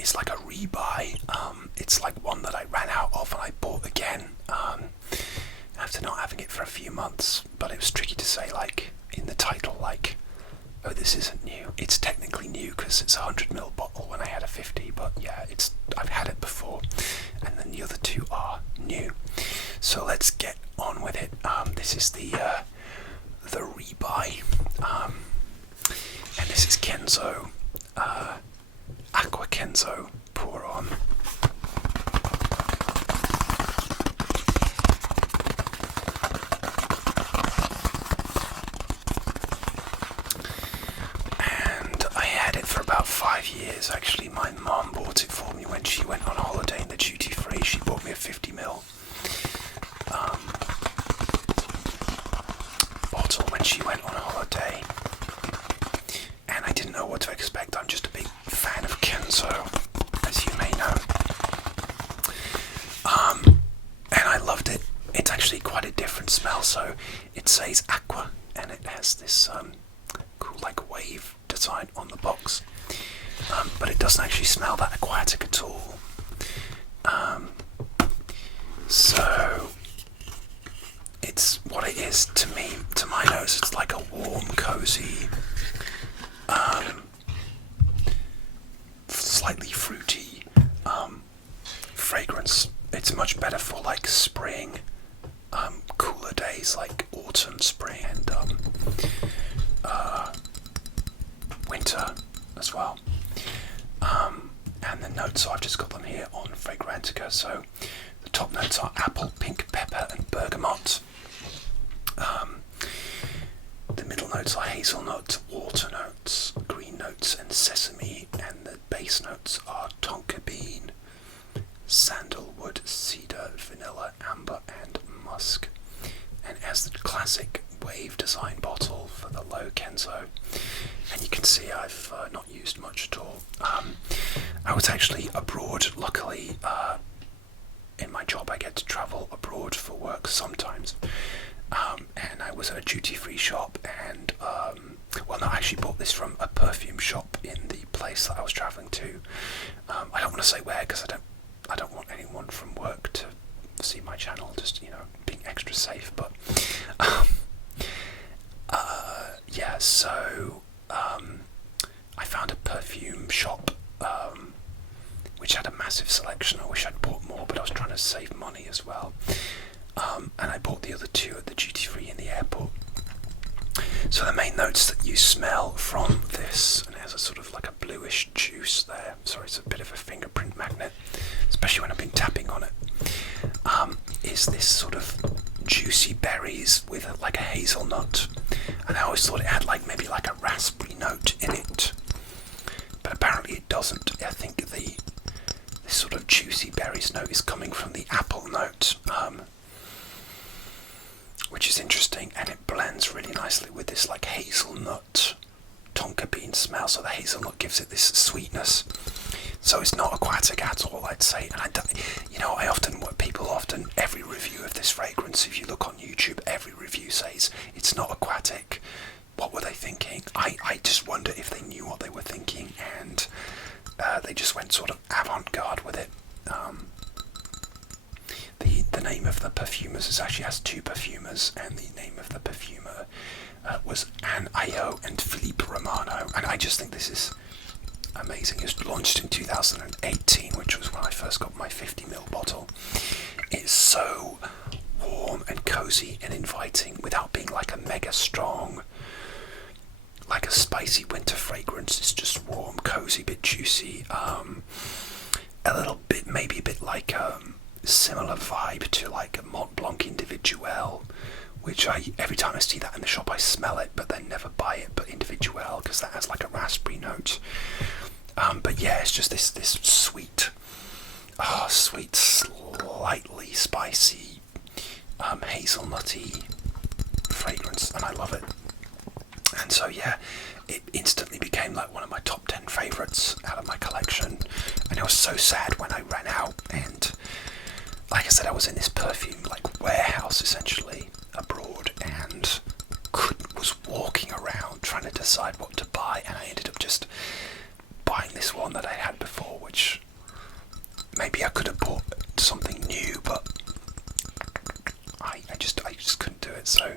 is like a rebuy. It's like one that I ran out of and I bought again after not having it for a few months. But it was tricky to say, like, in the title, like, oh, this isn't new. It's technically new because it's a 100ml bottle when I had a 50, but yeah, I've had it before, and then the other two are new. So let's get on with it. This is the rebuy, and this is Kenzo, Aqua Kenzo Pour On. For about 5 years, actually. My mum bought it for me when she went on holiday in the duty free. She bought me a 50ml bottle when she went on holiday, and I didn't know what to expect. I'm just a big fan of Kenzo, as you may know, and I loved it. It's actually quite a different smell. So it says Aqua, and it has this cool like wave design on the box, but it doesn't actually smell that aquatic at all. So it's what it is to me, to my nose. It's like a warm, cozy, slightly fruity fragrance. It's much better for like spring, cooler days like autumn, spring, and winter as well. And the notes, so I've just got them here on Fragrantica. So the top notes are apple, pink pepper, and bergamot. The middle notes are hazelnut, water notes, green notes, and sesame. And the base notes are tonka bean, sandalwood, cedar, vanilla, amber, and musk. And it has the classic wave design bottle for the low Kenzo, and you can see I've not used much at all. I was actually abroad, luckily. In my job I get to travel abroad for work sometimes, and I was at a duty-free shop, and well, no, I actually bought this from a perfume shop in the place that I was travelling to. I don't want to say where because I don't want anyone from work to see my channel, just, you know, being extra safe. But yeah, so I found a perfume shop which had a massive selection. I wish I'd bought more, but I was trying to save money as well. And I bought the other two at the duty free in the airport. So the main notes that you smell from this, and it has a sort of like a bluish juice there. Sorry, it's a bit of a fingerprint magnet, especially when I've been tapping on it. Is this sort of juicy berries with like a hazelnut, and I always thought it had like maybe like a raspberry note in it, but apparently it doesn't. I think this sort of juicy berries note is coming from the apple note, which is interesting, and it blends really nicely with this like hazelnut tonka bean smell. So the hazelnut gives it this sweetness. So it's not aquatic at all, I'd say. And every review of this fragrance, if you look on YouTube, every review says it's not aquatic. What were they thinking? I just wonder if they knew what they were thinking, and they just went sort of avant-garde with it. The name of the perfumers actually has two perfumers, and the name of the perfumer was Anne Ayo and Philippe Romano, and I just think this is amazing. It was launched in 2018, which was when I first got my 50ml bottle. It's so warm and cozy and inviting without being like a mega strong, like a spicy winter fragrance. It's just warm, cozy, bit juicy, a little bit, maybe a bit like similar vibe to like a Mont Blanc Individuel, which every time I see that in the shop I smell it but then never buy it, but Individuel, because that has like a raspberry note. But yeah, it's just this sweet, slightly spicy, hazelnutty fragrance, and I love it. And so yeah, it instantly became like one of my top 10 favourites out of my collection, and it was so sad when I ran out. And like I said, I was in this perfume like warehouse essentially abroad, and was walking around trying to decide what to buy, and I ended up just buying this one that I had before, which maybe I could have bought something new, but I just couldn't do it. So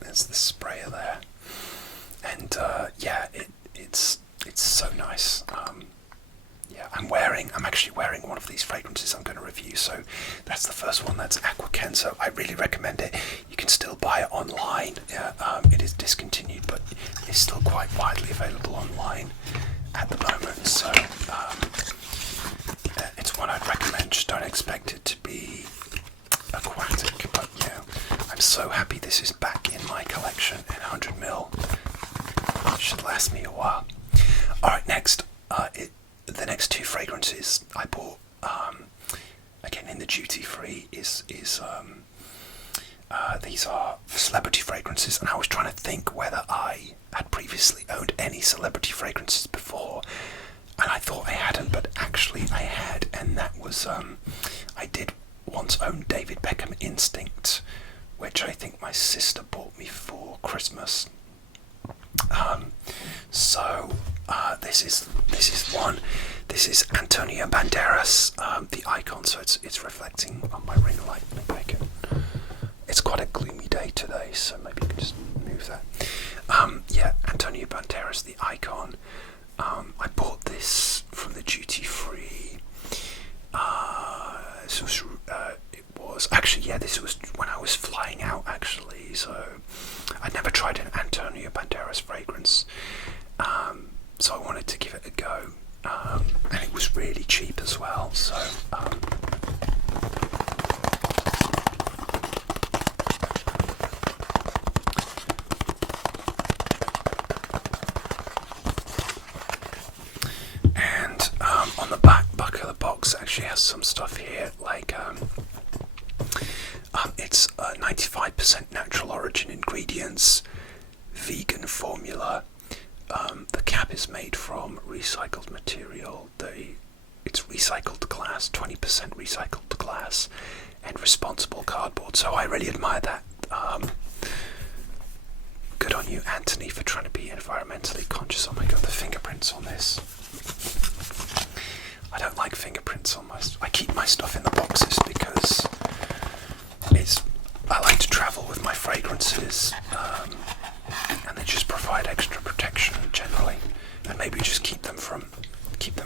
there's the sprayer there, and yeah, it's so nice. Yeah, I'm actually wearing one of these fragrances I'm going to review. So that's the first one. That's Aqua Kenzo. I really recommend it. You can still buy it online. Yeah, it is discontinued, but it's still quite widely available online at the moment. So it's one I'd recommend. Just don't expect it to be aquatic, but yeah, I'm so happy this is back in my collection, and 100ml should last me a while. Alright, next, the next two fragrances I bought, again in the duty free, is these are celebrity fragrances, and I was trying to think whether I had previously owned any celebrity fragrances before, and I thought I hadn't, but actually I had, and that was, I did once own David Beckham Instinct, which I think my sister bought me for Christmas. This is one. This is Antonio Banderas, the icon. So it's reflecting on my ring light. It's quite a gloomy day today, so maybe you can just move that. Yeah, Antonio Banderas, the icon. I bought this from the duty free. This was when I was flying out, actually. So I'd never tried an Antonio Banderas fragrance, so I wanted to give it a go, and it was really cheap as well. So and on the back of the box actually has some stuff here, like it's 95% natural origin ingredients, vegan formula. The cap is made from recycled material. It's recycled glass, 20% recycled glass, and responsible cardboard. So I really admire that. Good on you, Anthony, for trying to be environmentally conscious. Oh my god, the fingerprints on this. I don't like fingerprints on I keep my stuff in the boxes because I like to travel with my fragrances, and they just provide extra protection generally, and maybe just keep them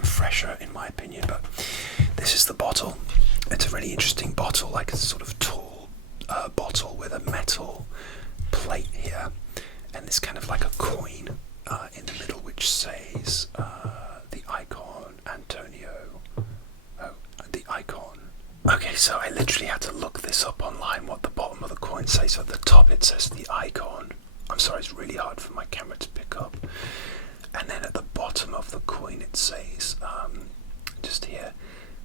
fresher, in my opinion. But this is the bottle. It's a really interesting bottle, like a sort of tall bottle with a metal plate here, and this kind of like a coin in the middle, which says the icon Antonio. Oh, the icon. Okay, so I literally had to look this up online, what the bottom of the coin says. So at the top it says the icon. I'm sorry, it's really hard for my camera to pick up. And then at the bottom of the coin it says, just here,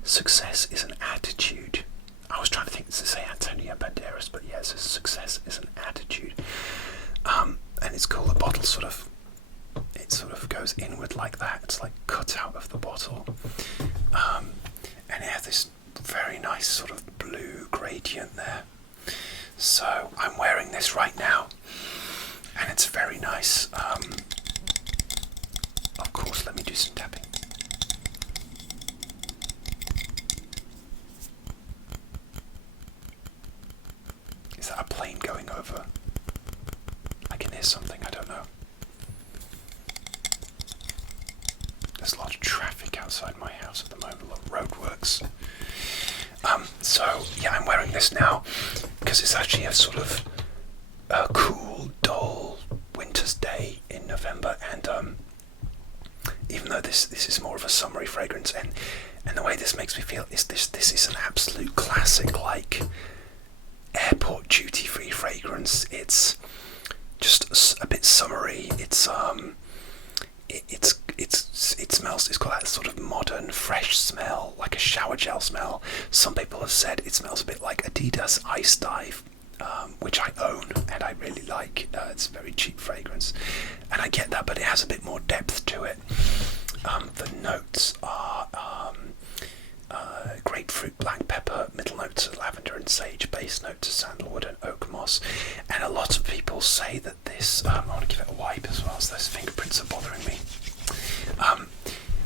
success is an attitude. I was trying to think to say Antonio Banderas, but yeah, it says success is an attitude. And it's cool, the bottle sort of goes inward like that. It's like cut out of the bottle. And it has this very nice sort of blue gradient there. So I'm wearing this right now, and it's very nice. Of course, let me do some tapping. Is that a plane going over? I can hear something, I don't know. There's a lot of traffic outside my house at the moment, a lot of roadworks. So yeah, I'm wearing this now because it's actually a sort of cool, dull winter's day in November, and even though this is more of a summery fragrance, and the way this makes me feel is this is an absolute classic, like airport duty free fragrance. It's just a bit summery. It smells. It's got that sort of modern, fresh smell, like a shower gel smell. Some people have said it smells a bit like Adidas Ice Dive, which I own and I really like. It's a very cheap fragrance, and I get that, but it has a bit more depth to it. The notes are grapefruit, black pepper, middle notes are lavender and sage, base notes are sandalwood and oak moss. And a lot of people say that this, I want to give it a wipe as well, as those fingerprints are bothering me.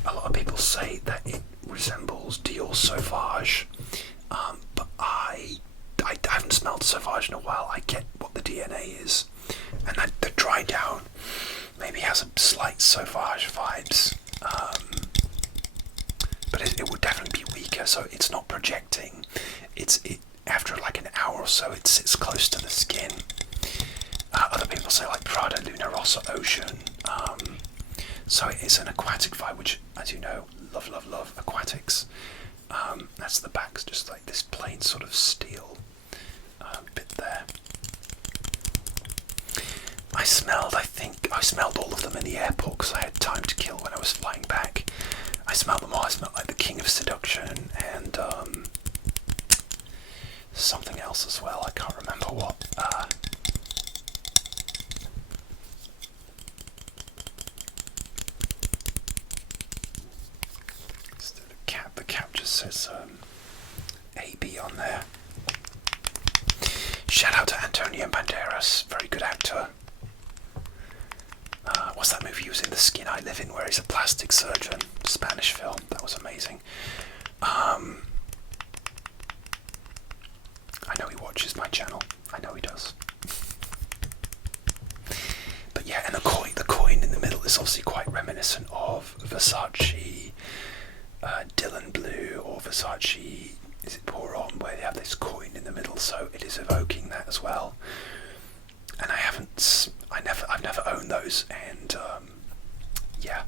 A lot of people say that it resembles Dior Sauvage, but I haven't smelled Sauvage in a while. I get what the DNA is, and that the dry down maybe has a slight Sauvage vibes, but it would definitely be weaker, so it's not projecting. After like an hour or so, it sits close to the skin. Other people say like Prada, Luna Rossa, Ocean. So it is an aquatic vibe, which, as you know, love aquatics. That's the back, just like this plain sort of steel bit there. I smelled all of them in the airport because I had time to kill when I was flying back. I smelled them all. I smelled like the King of Seduction and something else as well. I can't remember what. The cap just says AB on there. Shout out to Antonio Banderas, very good actor. What's that movie he was in? The Skin I Live In, where he's a plastic surgeon. Spanish film. That was amazing. I know he watches my channel. I know he does. But yeah, and the coin in the middle is obviously quite reminiscent of Versace, Dylan Blue, or Versace, is it Pour On, where they have this coin in the middle, so it is evoking that as well. And I've never owned those, and yeah.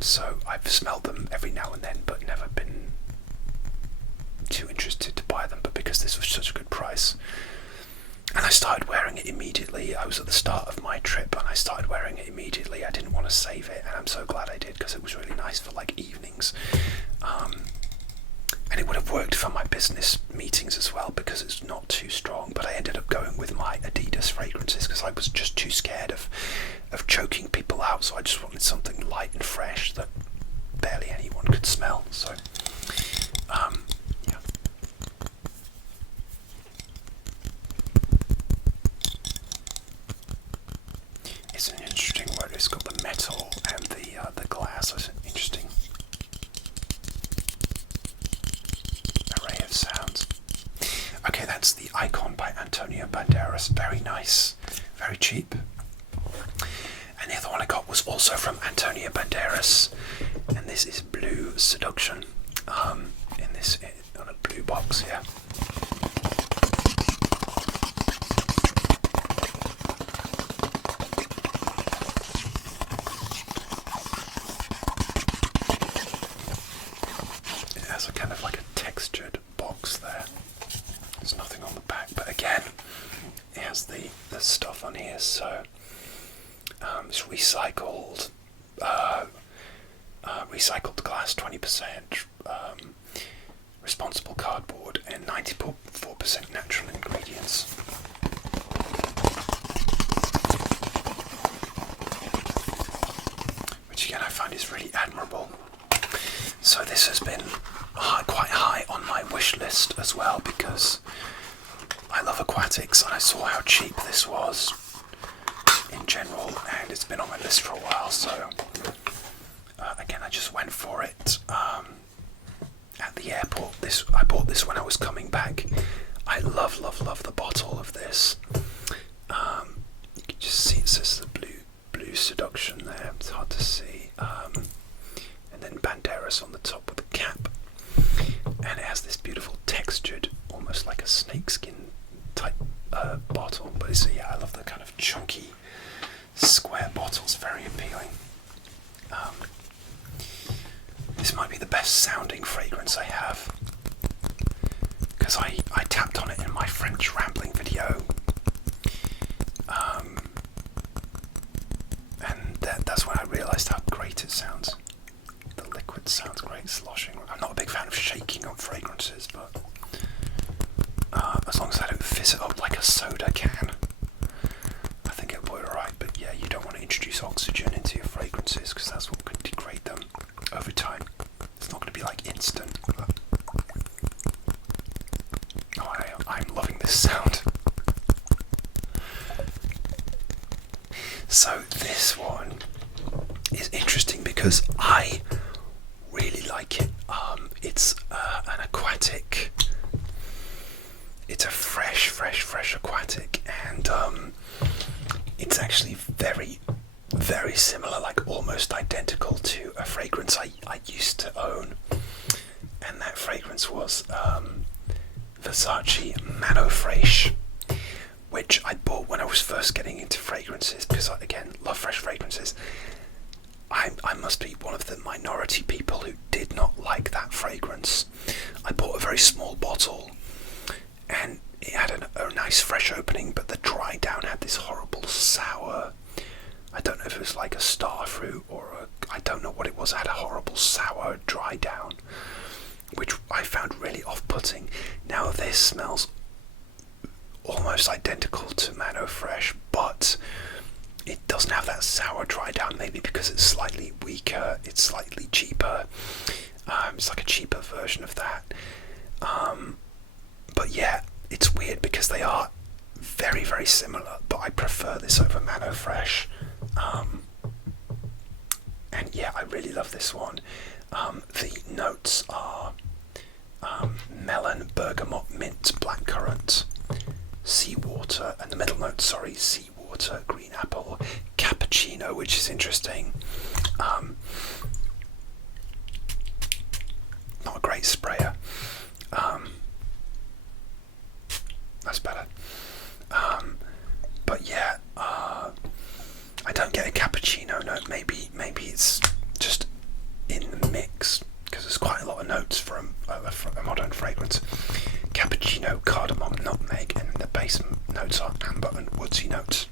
So I've smelled them every now and then, but never been too interested to buy them. But because this was such a good price, and I started wearing it immediately. I was at the start of my trip, and I started wearing it immediately. I didn't want to save it, and I'm so glad I did, because it was really nice for like evenings. And it would have worked for my business meetings as well, because it's not too strong. But I ended up going with my Adidas fragrances because I was just too scared of choking people out. So I just wanted something light and fresh that barely anyone could smell. So yeah. It's an interesting word. It's got the metal and the glass. It's an interesting array of sounds. Okay, that's the Icon by Antonio Banderas. Very nice, very cheap. And the other one I got was also from Antonio Banderas, and this is Blue Seduction. On a blue box here. It has a kind of like a textured box there. There's nothing on the back, but again, it has the stuff on here, so it's recycled glass 20%, responsible cardboard, and 94% natural ingredients. Which again I find is really admirable. So this has been quite high on my wish list as well, because I love aquatics and I saw how cheap this was in general, and it's been on my list for a while, so again I just went for it at the airport. I bought this when I was coming back. I love the bottle of this. You can just see it says the blue Seduction there. It's hard to see. And then Banderas on the top with the cap, and it has this beautiful textured, almost like a snakeskin type bottle. But yeah, I love the kind of chunky square bottles. Very appealing. This might be the best sounding fragrance I have, because I tapped on it in my French rambling video, and that's when I realised how great it sounds. The liquid sounds great, sloshing. I'm not a big fan of shaking up fragrances, but as long as I don't fizz it up like a soda can, I think it'll be alright. But yeah, you don't want to introduce oxygen into your fragrances, because that's what could degrade them over time. It's not going to be like instant. But I'm loving this sound. So this one is interesting because because I really like it. It's an aquatic. It's a fresh aquatic, and it's actually very, very similar, like almost identical to a fragrance I used to own, and that fragrance was Versace Mano Fresh, which I bought when I was first getting into fragrances, because I, again, love fresh fragrances. I must be one of the minority people who did not like that fragrance. I bought a very small bottle, and it had a nice fresh opening, but the dry down had this horrible sour, I don't know if it was like a star fruit or I don't know what it was. It had a horrible sour dry down, which I found really off-putting. Now this smells almost identical to Mano Fresh, but it doesn't have that sour dry down, maybe because it's slightly weaker, it's slightly cheaper. It's like a cheaper version of that. But yeah, it's weird because they are very, very similar, but I prefer this over Mano Fresh. And yeah, I really love this one. The notes are melon, bergamot, mint, blackcurrant, seawater, and the middle notes, sorry, seawater, green apple, cappuccino, which is interesting. Not a great sprayer. That's better. But yeah, I don't get a cappuccino note. Maybe it's just in the mix, because there's quite a lot of notes from a modern fragrance. Cappuccino, cardamom, nutmeg, and the base notes are amber and woodsy notes.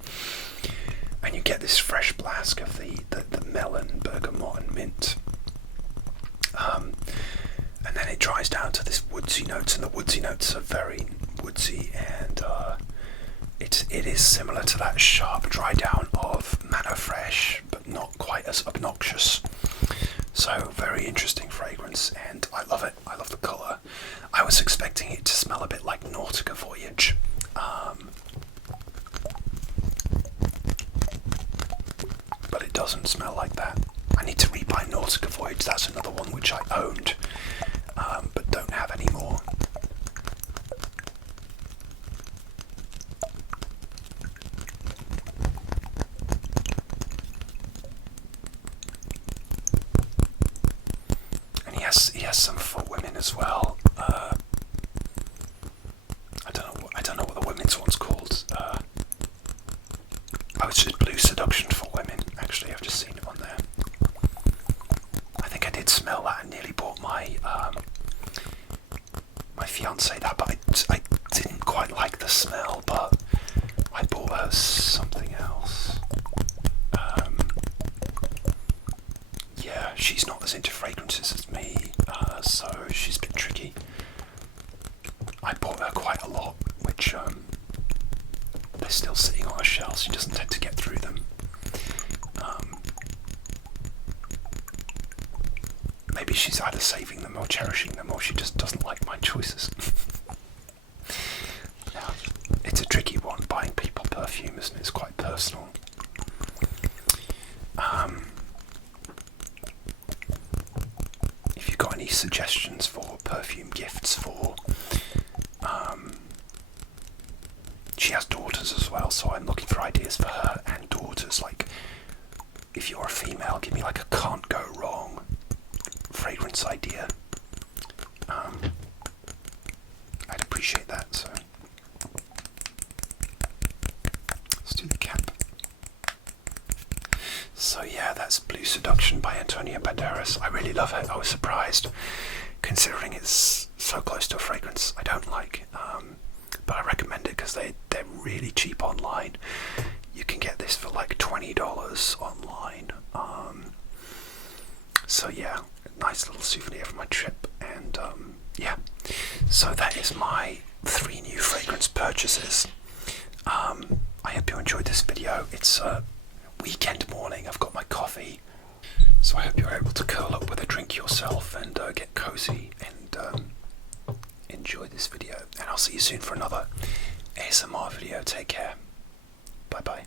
And you get this fresh blast of the melon, bergamot, and mint. And then it dries down to this woodsy notes, and the woodsy notes are very woodsy, and it is similar to that sharp dry down of Mano Fresh, but not quite as obnoxious. So very interesting fragrance, and I love it. I love the colour. I was expecting it to smell a bit like Nautica Voyage. But it doesn't smell like that. I need to rebuy Nautica Voyage. That's another one which I owned, but don't have anymore. And he has some for women as well. I don't know what the women's one's called. It's just Blue Seduction for women. Actually, I've just seen it on there. I think I did smell that and nearly bought my my fiance that, but I didn't quite like the smell. But I bought her something else. Yeah, she's not as into fragrances as me, so she's a bit tricky. I bought her quite a lot, which they're still sitting on her shelf. She doesn't tend to get through them. Maybe she's either saving them or cherishing them, or she just doesn't like my choices. Yeah, it's a tricky one, buying people perfume, isn't it? It's quite personal. If you've got any suggestions for perfume gifts for she has daughters as well, so I'm looking for ideas for her and daughters. Like, if you're a female, give me like a can't go wrong fragrance idea. I'd appreciate that. So let's do the cap. So yeah, that's Blue Seduction by Antonio Banderas. I really love it. I was surprised, considering it's so close to a fragrance I don't like. But I recommend it because they're really cheap online. You can get this for like $20 online. So yeah, nice little souvenir from my trip. And yeah, so that is my 3 new fragrance purchases. I hope you enjoyed this video. It's a weekend morning. I've got my coffee, so I hope you're able to curl up with a drink yourself and get cozy and enjoy this video. And I'll see you soon for another ASMR video. Take care. Bye bye.